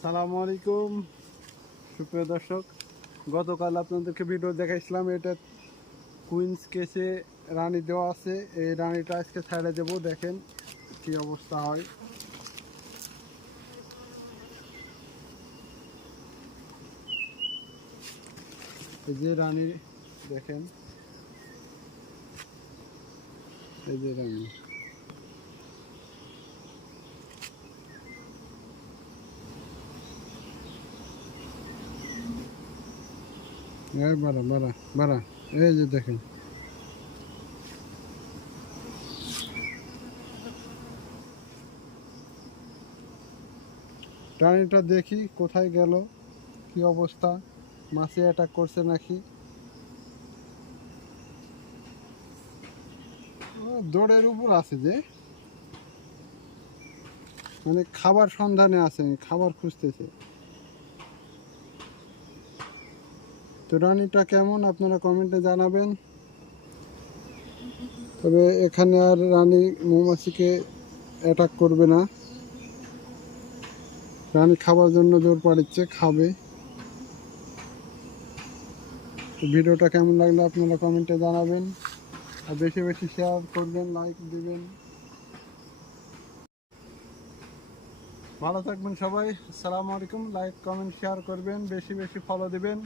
আসসালামু আলাইকুম সুপ্রিয় দর্শক, গতকাল আপনাদেরকে ভিডিও দেখাইছিলাম। এটা কুইন্স কেসে রানী দেওয়া আছে। এই রানীটা আজকে ছেড়ে দেবো, দেখেন কি অবস্থা হয়। এই যে রানী, দেখেন এই যে রানী। বাড়া বাড়া বাড়া, এই যে দেখেন। রানীটা দেখি কোথায় গেল, কি অবস্থা, মাছে অ্যাটাক করছে নাকি। দৌড়ের উপর আছে যে, মানে খাবার সন্ধানে আছে, খাবার খুঁজতেছে। তো রানীটা কেমন আপনারা কমেন্টে জানাবেন। তবে এখানে আর রানী মৌমাছিকে অ্যাটাক করবে না। রানী খাবার জন্য জোর পাড়িচ্ছে, খাবে। তো ভিডিওটা কেমন লাগলো আপনারা কমেন্টে জানাবেন, আর বেশি বেশি শেয়ার করবেন, লাইক দিবেন। ভালো থাকবেন সবাই। আসসালামু আলাইকুম। লাইক কমেন্ট শেয়ার করবেন, বেশি বেশি ফলো দিবেন।